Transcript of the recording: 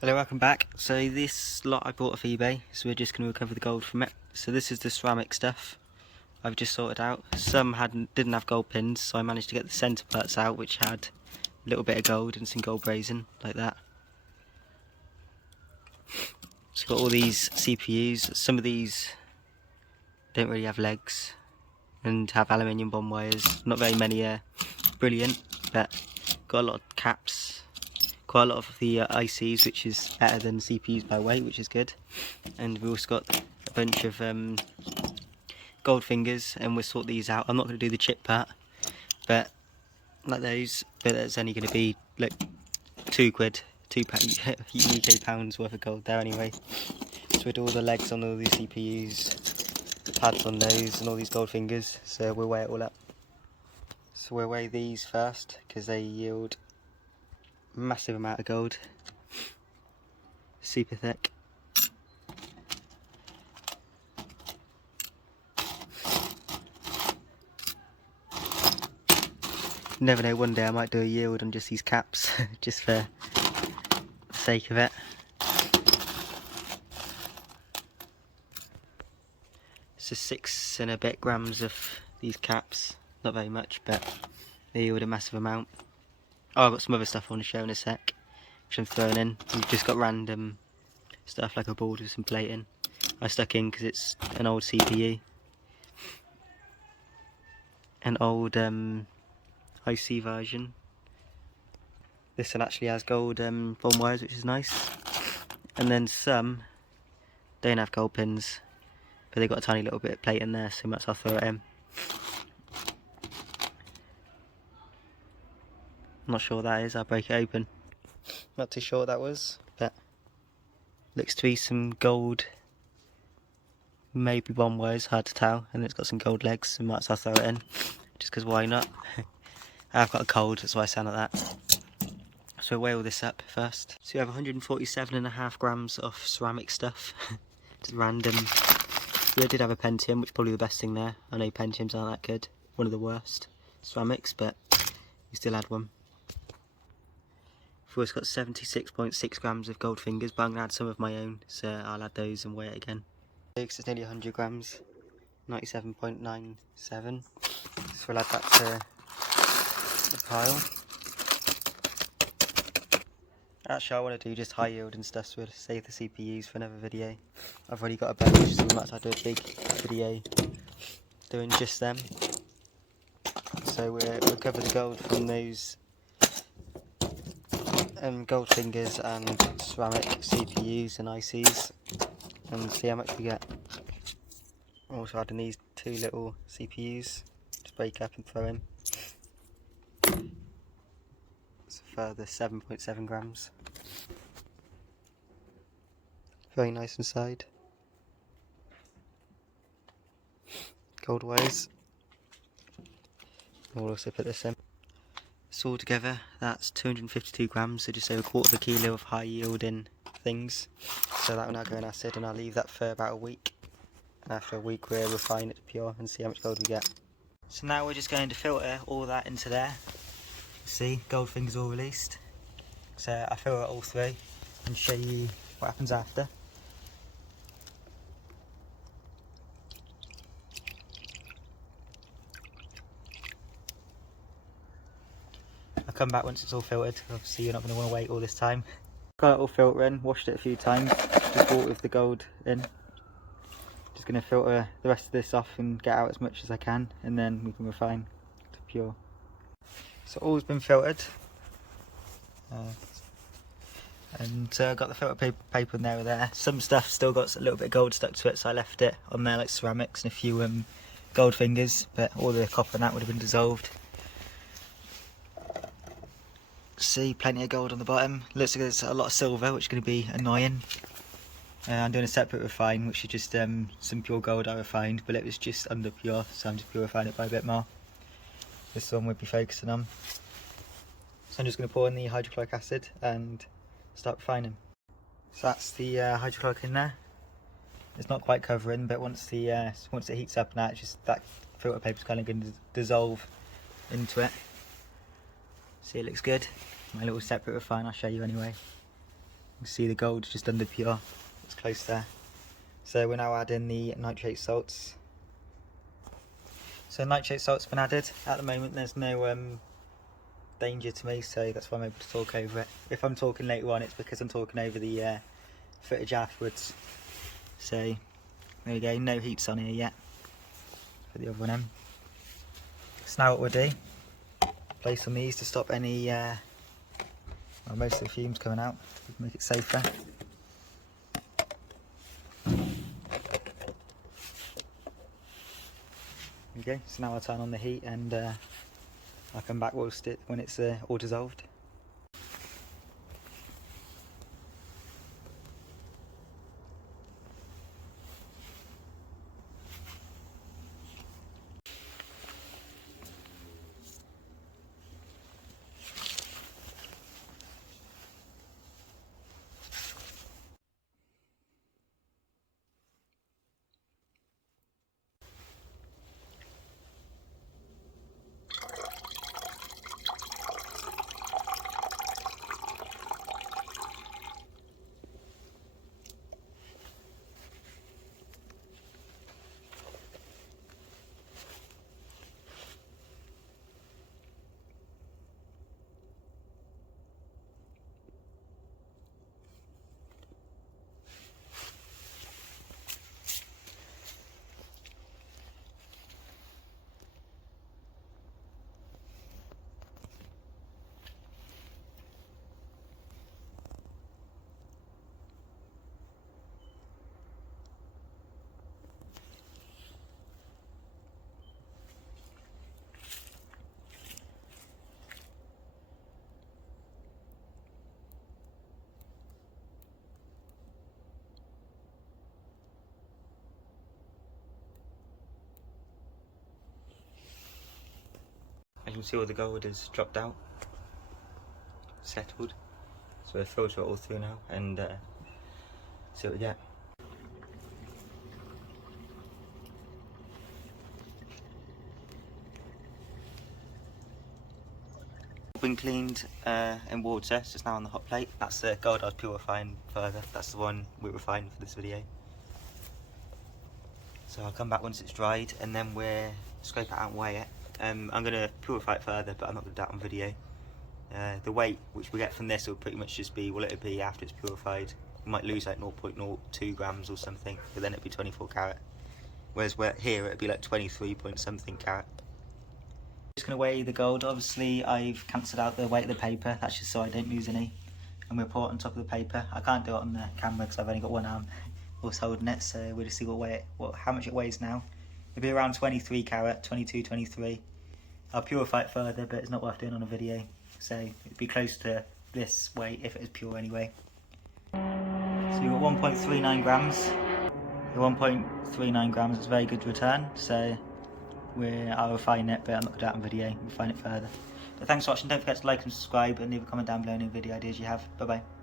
Hello, welcome back. So this lot I bought off eBay, so we're just going to recover the gold from it. So this is the ceramic stuff I've just sorted out. Some didn't have gold pins, so I managed to get the centre parts out, which had a little bit of gold and some gold brazing, like that. So got all these CPUs. Some of these don't really have legs and have aluminium bond wires. Not very many are brilliant, but got a lot of caps. Quite a lot of the ICs, which is better than CPUs by weight, which is good. And we've also got a bunch of gold fingers, and we'll sort these out. I'm not going to do the chip part, but like those, but that's only going to be like £2, UK pounds worth of gold there anyway. So we'll do all the legs on all these CPUs, the pads on those, and all these gold fingers. So we'll weigh it all up. So we'll weigh these first because they yield massive amount of gold, super thick. Never know, one day I might do a yield on just these caps, just for the sake of it. So 6 and a bit grams of these caps, not very much, but they yield a massive amount. Oh, I've got some other stuff I want to show in a sec, which I'm throwing in. We've just got random stuff like a board with some plating. I stuck in because it's an old CPU, an old IC version. This one actually has gold bond wires, which is nice. And then some don't have gold pins, but they've got a tiny little bit of plate in there, so much I'll throw it in. I'm not sure what that is, I'll break it open. Not too sure what that was, but looks to be some gold, maybe bond wires, hard to tell, and it's got some gold legs, so might as well throw it in, just because why not? I've got a cold, that's why I sound like that. So we'll weigh all this up first. So we have 147.5 grams of ceramic stuff, just random. Yeah, I did have a Pentium, which is probably the best thing there. I know Pentiums aren't that good, one of the worst ceramics, but we still had one. We've also got 76.6 grams of gold fingers, but I'm going to add some of my own, so I'll add those and weigh it again. It's nearly 100 grams, 97.97, so we'll add that to the pile. Actually, I want to do just high yield and stuff, so we'll save the CPUs for another video. I've already got a bunch, so we might as well do a big video doing just them. So we'll cover the gold from those gold fingers and ceramic CPUs and ICs, and see how much we get. I'm also adding these 2 little CPUs, just break up and throw in. It's a further 7.7 grams. Very nice inside. Gold wires. We'll also put this in. So altogether, that's 252 grams, so just over 1/4 kilo of high yielding things. So that will now go in acid, and I'll leave that for about a week. And after a week, we'll refine it to pure and see how much gold we get. So now we're just going to filter all that into there. See, gold fingers all released. So I filter it all through and show you what happens after. I'll come back once it's all filtered. Obviously you're not going to want to wait all this time. Got it all filtering, washed it a few times, just bought with the gold in. Just going to filter the rest of this off and get out as much as I can, and then we can refine to pure. So all's been filtered. And got the filter paper in there. Some stuff still got a little bit of gold stuck to it, so I left it on there, like ceramics and a few gold fingers, but all the copper and that would have been dissolved. See, plenty of gold on the bottom. Looks like there's a lot of silver, which is going to be annoying. I'm doing a separate refine, which is just some pure gold I refined, but it was just under pure, so I'm just purifying it by a bit more. This one we'll be focusing on. So I'm just going to pour in the hydrochloric acid and start refining. So that's the hydrochloric in there. It's not quite covering, but once it heats up and that filter paper is kind of going to dissolve into it. See, it looks good. My little separate refine, I'll show you anyway. can see the gold just under pure. It's close there. So we're now adding the nitrate salts. So nitrate salt's been added. At the moment there's no danger to me, so that's why I'm able to talk over it. If I'm talking later on, it's because I'm talking over the footage afterwards. So there we go, no heats on here yet for the other one. So now what we'll do, place on these to stop any, well, most of the fumes coming out, to make it safer. Okay, so now I'll turn on the heat and I'll come back when it's all dissolved. As you can see, all the gold has dropped out, settled. So we'll filter it all through now and see what we get. Been cleaned in water, it's just now on the hot plate. That's the gold I was purifying further. That's the one we refined for this video. So I'll come back once it's dried and then we'll scrape it out and weigh it. I'm going to purify it further, but I'm not going to do that on video. The weight which we get from this will pretty much just be what it'll be after it's purified. We might lose like 0.02 grams or something, but then it'll be 24 carat. Whereas here it'll be like 23 point something carat. Just going to weigh the gold. Obviously I've cancelled out the weight of the paper, that's just so I don't lose any. And we'll pour it on top of the paper. I can't do it on the camera because I've only got one arm also holding it, so we'll just see how much it weighs now. It'll be around 23 carat, 22, 23. I'll purify it further, but it's not worth doing on a video. So it'd be close to this weight if it was pure anyway. So you've got 1.39 grams. The 1.39 grams is a very good return, so I'll refine it, but I'm not going to do that on video. We'll refine it further. But thanks for watching. Don't forget to like and subscribe and leave a comment down below any video ideas you have. Bye bye.